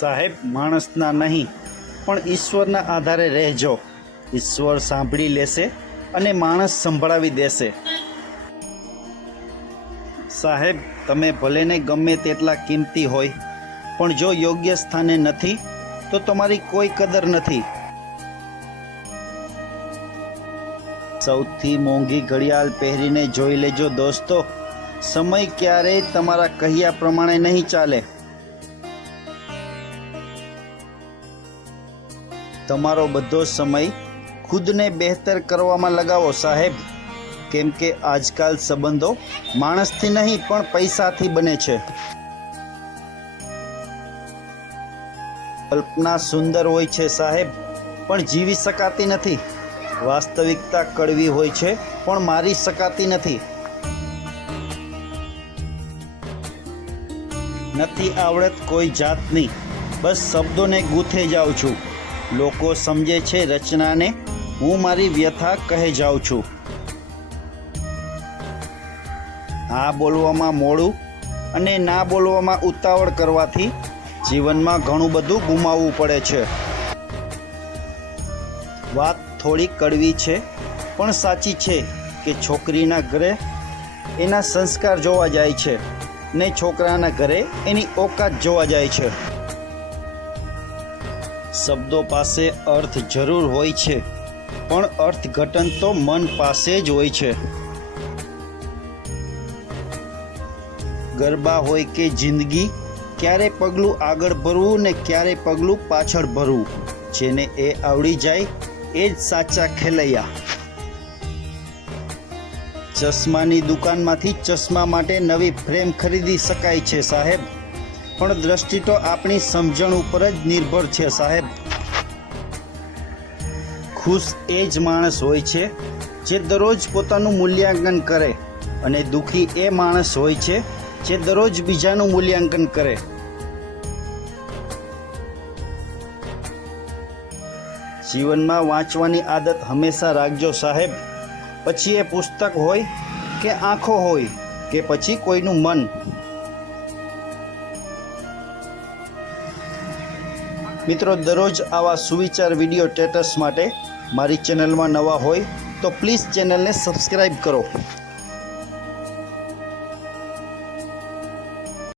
સાહેબ, માણસના નહીં પણ ઈશ્વરના આધારે રહેજો. ઈશ્વર સાંભળી લેશે અને માણસ સંભળાવી દેશે. સાહેબ, તમે ભલેને ગમે તેટલા કિંમતી હોય પણ જો યોગ્ય સ્થાને નથી તો તમારી કોઈ કદર નથી. સૌથી મોંઘી ઘડિયાળ પહેરીને જોઈ લેજો દોસ્તો, સમય ક્યારેય તમારા કહ્યા પ્રમાણે નહીં ચાલે. તમારો બધો સમય ખુદને બહેતર કરવામાં લગાવો સાહેબ, કેમ કે આજકાલ સંબંધો માણસથી નહીં પણ પૈસાથી બને છે. કલ્પના સુંદર હોય છે સાહેબ, પણ જીવી શકાતી નથી. વાસ્તવિકતા કડવી હોય છે પણ મારી શકાતી નથી. નથી આવડત કોઈ જાતની, બસ શબ્દોને ગૂંથે જાઉં છું. લોકો સમજે છે રચનાને, હું મારી વ્યથા કહે જાઉં છું. હા બોલવામાં મોડું અને ના બોલવામાં ઉતાવળ કરવાથી જીવનમાં ઘણું બધું ગુમાવવું પડે છે. વાત થોડી કડવી છે પણ સાચી છે કે છોકરીના ઘરે એના સંસ્કાર જોવા જાય છે ને છોકરાના ઘરે એની ઓકાત જોવા જાય છે. શબ્દો પાસે અર્થ જરૂર હોય છે પણ અર્થઘટન તો મન પાસે જ હોય છે. ગરબા હોય કે જિંદગી, ક્યારે પગલું આગળ ભરવું ને ક્યારે પગલું પાછળ ભરવું, જેને એ આવડી જાય એ જ સાચા ખેલૈયા. ચશ્માની દુકાનમાંથી ચશ્મા માટે નવી ફ્રેમ ખરીદી શકાય છે સાહેબ, પણ દ્રષ્ટિ તો આપણી સમજણ ઉપર જ નિર્ભર છે સાહેબ. ખુશ એ જ માણસ હોય છે જે દરરોજ પોતાનું મૂલ્યાંકન કરે અને દુઃખી એ માણસ હોય છે જે દરરોજ બીજાનું મૂલ્યાંકન કરે. જીવનમાં વાંચવાની આદત હંમેશા રાખજો સાહેબ, પછી એ પુસ્તક હોય કે આંખો હોય કે પછી કોઈનું મન. મિત્રો, દરરોજ આવા સુવિચાર વિડીયો સ્ટેટસ માટે મારી ચેનલમાં નવા હોય તો પ્લીઝ ચેનલને સબસ્ક્રાઈબ કરો.